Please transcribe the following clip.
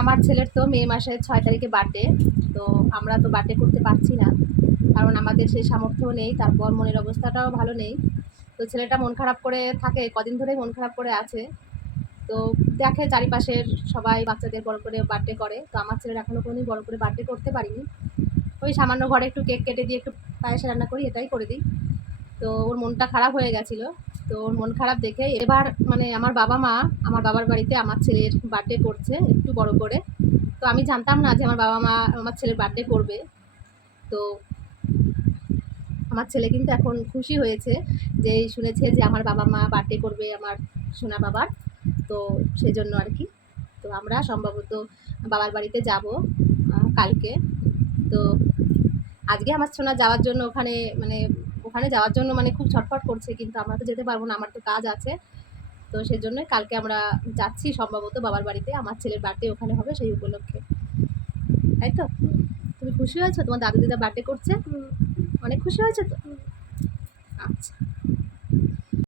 আমার ছেলের তো মে মাসের 6 তারিখে বার্থডে। তো আমরা তো বার্থডে করতে পারছি না, কারণ আমাদের সেই সামর্থ্য নেই, তারপর মনের অবস্থাটাও ভালো নেই। তো ছেলেটা মন খারাপ করে থাকে, কদিন ধরেই মন খারাপ করে আছে। তো দেখে চারিপাশের সবাই বাচ্চাদের বড় করে বার্থডে করে, তো আমার ছেলের এখনও কোনোদিন বড় করে বার্থডে করতে পারিনি। ওই সামান্য ঘরে একটু কেক কেটে দিয়ে একটু পায়েস রান্না করি, এটাই করে দিই। তো ওর মনটা খারাপ হয়ে গেছিলো। তো ওর মন খারাপ দেখে এবার মানে আমার বাবা মা আমার বাবার বাড়িতে আমার ছেলের বার্থডে করছে একটু বড় করে। তো আমি জানতাম না যে আমার বাবা মা আমার ছেলের বার্থডে করবে। তো আমার ছেলে কিন্তু এখন খুশি হয়েছে যে শুনেছে যে আমার বাবা মা বার্থডে করবে আমার সোনা বাবার। তো সেজন্য আর কি। তো আমরা সম্ভবত বাবার বাড়িতে যাব কালকে। তো আজকে আমার সোনা যাওয়ার জন্য ওখানে মানে ওখানে যাওয়ার জন্য মানে খুব ছটফট করছে, কিন্তু আমরা তো যেতে পারবো না, আমার তো কাজ আছে। তো সেজন্য কালকে আমরা যাচ্ছি সম্ভবত বাবার বাড়িতে, আমার ছেলের বার্থডে ওখানে হবে সেই উপলক্ষে। তাই তো? তুমি খুশি হয়েছো তোমার দাদু দিদা বার্থডে করছে? অনেক খুশি হয়েছে তো? আচ্ছা।